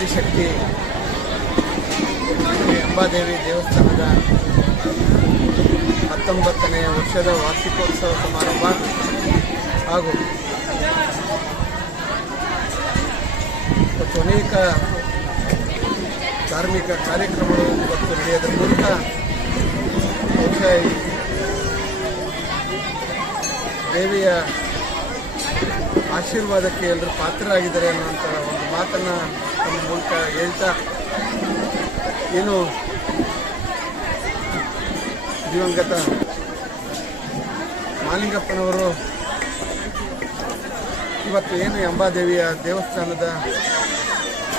ಆದಿಶಕ್ತಿ ಶ್ರೀ ಅಂಬಾದೇವಿ ದೇವಸ್ಥಾನದ ಹತ್ತೊಂಬತ್ತನೆಯ ವರ್ಷದ ವಾರ್ಷಿಕೋತ್ಸವ ಸಮಾರಂಭ ಹಾಗೂ ಮತ್ತು ಅನೇಕ ಧಾರ್ಮಿಕ ಕಾರ್ಯಕ್ರಮಗಳು ಇವತ್ತು ನಡೆಯೋದ್ರ ಮೂಲಕ ದೇವಿಯ ಆಶೀರ್ವಾದಕ್ಕೆ ಎಲ್ಲರೂ ಪಾತ್ರರಾಗಿದ್ದಾರೆ ಅನ್ನುವಂಥ ಒಂದು ಮಾತನ್ನು ತಮ್ಮ ಮೂಲಕ ಹೇಳ್ತಾ ಏನು ದಿವಂಗತ ಮಾಲಿಂಗಪ್ಪನವರು ಇವತ್ತು ಏನು ಅಂಬಾದೇವಿಯ ದೇವಸ್ಥಾನದ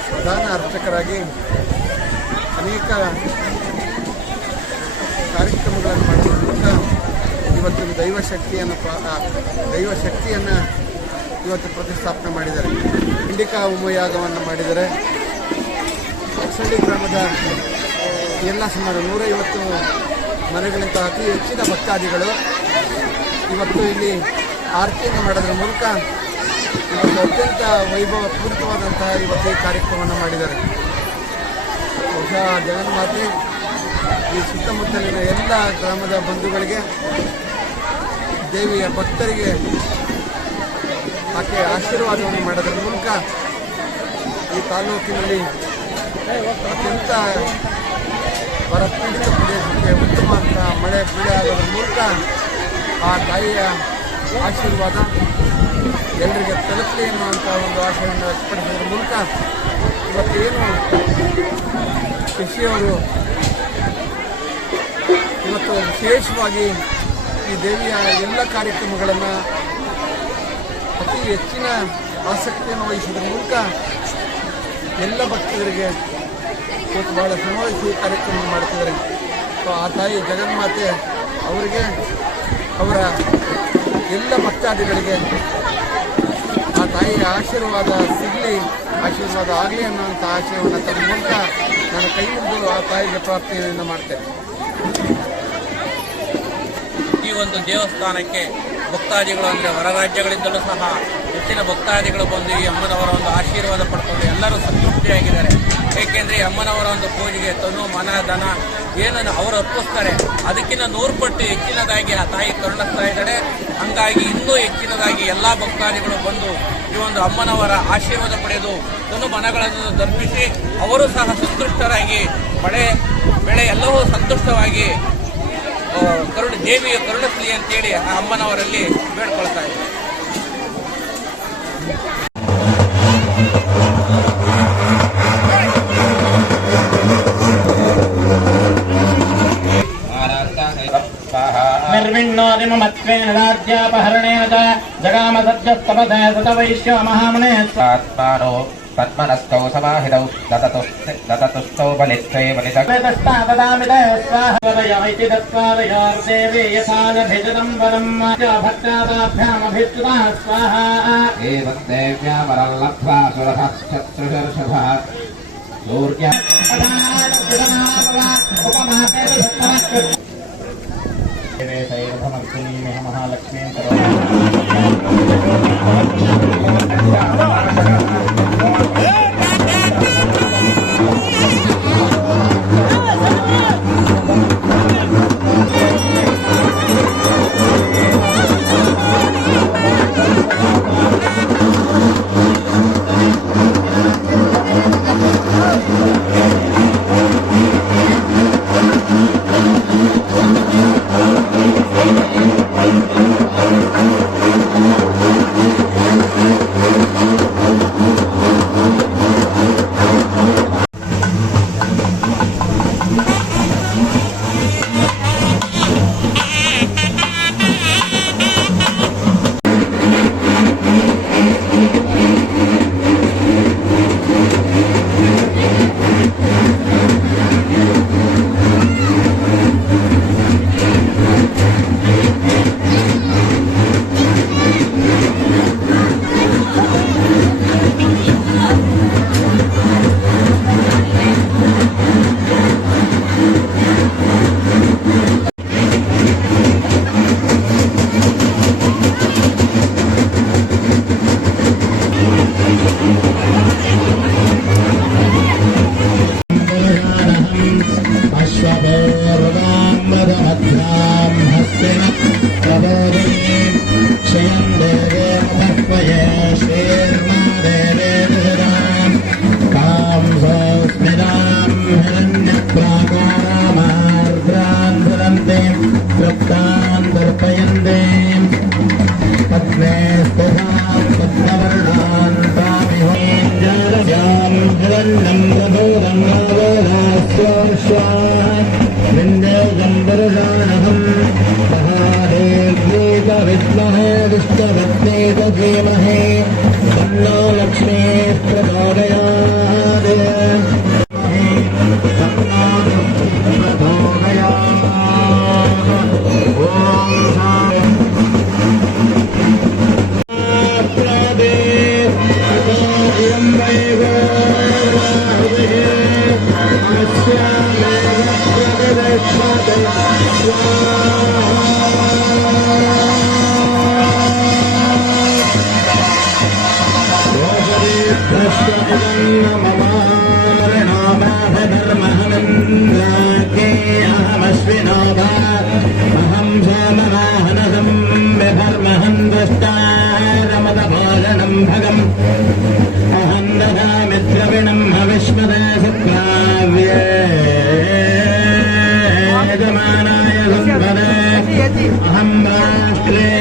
ಪ್ರಧಾನ ಅರ್ಚಕರಾಗಿ ಅನೇಕ ಕಾರ್ಯಕ್ರಮಗಳನ್ನು ಮಾಡುವ ಮೂಲಕ ಇವತ್ತಿನ ದೈವಶಕ್ತಿಯನ್ನು ದೈವಶಕ್ತಿಯನ್ನು ಇವತ್ತು ಪ್ರತಿಷ್ಠಾಪನೆ ಮಾಡಿದ್ದಾರೆ. ಇಂಡಿಕಾ ಹೋಮಯಾಗವನ್ನು ಮಾಡಿದ್ದಾರೆ. ಹೊಸಳ್ಳಿ ಗ್ರಾಮದ ಎಲ್ಲ ಸುಮಾರು ನೂರೈವತ್ತು ಮನೆಗಳಿಂದ ಅತಿ ಹೆಚ್ಚಿನ ಭಕ್ತಾದಿಗಳು ಇವತ್ತು ಇಲ್ಲಿ ಆರತಿಯನ್ನು ಮಾಡೋದ್ರ ಮೂಲಕ ಇವತ್ತು ಅತ್ಯಂತ ವೈಭವಪೂರಿತವಾದಂತಹ ಇವತ್ತು ಈ ಕಾರ್ಯಕ್ರಮವನ್ನು ಮಾಡಿದ್ದಾರೆ. ಬಹುಶಃ ಜಗನ್ಮಾತೆ ಈ ಸುತ್ತಮುತ್ತಲಿನ ಎಲ್ಲ ಗ್ರಾಮದ ಬಂಧುಗಳಿಗೆ ದೇವಿಯ ಭಕ್ತರಿಗೆ ಆಕೆ ಆಶೀರ್ವಾದವನ್ನು ಮಾಡೋದ್ರ ಮೂಲಕ ಈ ತಾಲೂಕಿನಲ್ಲಿ ಅತ್ಯಂತ ಬರಪೀಡಿತ ಪ್ರದೇಶಕ್ಕೆ ಉತ್ತಮ ಅಂತ ಮಳೆ ಬೆಳೆ ಆಗೋದ್ರ ಮೂಲಕ ಆ ತಾಯಿಯ ಆಶೀರ್ವಾದ ಎಲ್ಲರಿಗೆ ತಲುಪಲಿ ಎನ್ನುವಂಥ ಒಂದು ಆಶಯವನ್ನು ವ್ಯಕ್ತಪಡಿಸೋದ್ರ ಮೂಲಕ ಇವತ್ತೇನು ಕೃಷಿಯವರು ಇವತ್ತು ವಿಶೇಷವಾಗಿ ಈ ದೇವಿಯ ಎಲ್ಲ ಕಾರ್ಯಕ್ರಮಗಳನ್ನು ಅತಿ ಹೆಚ್ಚಿನ ಆಸಕ್ತಿಯನ್ನು ವಹಿಸಿದ್ರ ಮೂಲಕ ಎಲ್ಲ ಭಕ್ತರಿಗೆ ಇವತ್ತು ಬಹಳ ಶ್ರಮವಹಿಸಿ ಕಾರ್ಯಕ್ರಮ ಮಾಡ್ತಿದ್ದಾರೆ ಸೊ, ಆ ತಾಯಿ ಜಗನ್ಮಾತೆ ಅವರಿಗೆ, ಅವರ ಎಲ್ಲ ಭಕ್ತಾದಿಗಳಿಗೆ ಆ ತಾಯಿಯ ಆಶೀರ್ವಾದ ಸಿಗಲಿ, ಆಶೀರ್ವಾದ ಆಗಲಿ ಅನ್ನುವಂಥ ಆಶಯವನ್ನು ತನ್ನ ಮೂಲಕ ನಾನು ಕೈ ಆ ತಾಯಿಗೆ ಪ್ರಾರ್ಥನೆಯನ್ನು ಮಾಡ್ತೇನೆ. ಈ ಒಂದು ದೇವಸ್ಥಾನಕ್ಕೆ ಭಕ್ತಾದಿಗಳು ಅಂದರೆ ಹೊರ ರಾಜ್ಯಗಳಿಂದಲೂ ಸಹ ಹೆಚ್ಚಿನ ಭಕ್ತಾದಿಗಳು ಬಂದು ಈ ಅಮ್ಮನವರ ಒಂದು ಆಶೀರ್ವಾದ ಪಡ್ಕೊಂಡು ಎಲ್ಲರೂ ಸಂತೃಪ್ತಿಯಾಗಿದ್ದಾರೆ. ಏಕೆಂದರೆ ಅಮ್ಮನವರ ಒಂದು ಪೂಜೆಗೆ ತನು, ಮನ, ಧನ ಏನನ್ನು ಅವರು ಅರ್ಪಿಸ್ತಾರೆ, ಅದಕ್ಕಿಂತ ನೂರು ಪಟ್ಟು ಹೆಚ್ಚಿನದಾಗಿ ಆ ತಾಯಿ ಕರುಣಿಸ್ತಾ ಇದ್ದಾರೆ ಹಂಗಾಗಿ ಇನ್ನೂ ಹೆಚ್ಚಿನದಾಗಿ ಎಲ್ಲ ಭಕ್ತಾದಿಗಳು ಬಂದು ಈ ಒಂದು ಅಮ್ಮನವರ ಆಶೀರ್ವಾದ ಪಡೆದು ತನು ಮನಗಳನ್ನು ದರ್ಪಿಸಿ, ಅವರು ಸಹ ಸಂತುಷ್ಟರಾಗಿ ಬಳೆ ಬೆಳೆ ಎಲ್ಲವೂ ಸಂತುಷ್ಟವಾಗಿ ಕರುಣ ದೇವಿಯ ಕರುಣಿಸಲಿ ಅಂತೇಳಿ ಆ ಅಮ್ಮನವರಲ್ಲಿ ಬೇಡ್ಕೊಳ್ತಾ ಇದ್ದಾರೆ निर्विण्णोदिमत्वेन राज्यापहरणेन च जगाम सद्यस्तपथे सतवैश्यो महामुने आत्मानो पद्मनस्थौ समाहितौ दततुस्थौ बलित्थे बलितस्ता ददामि स्वाहवदयमिति दत्त्वादयार्देवे यथालभिजतम् वरम् भक्तादाभ्यामभिष्टुतः स्वाहा एवं देव्या वरं लब्ध्वा सुरभः शत्रुषर्षभः सूर्या महालक्ष्मीं करोमि विन्देगम्बरदानहम् महादेव्ये च विद्महे विष्णुरत्ने Namaste. Play.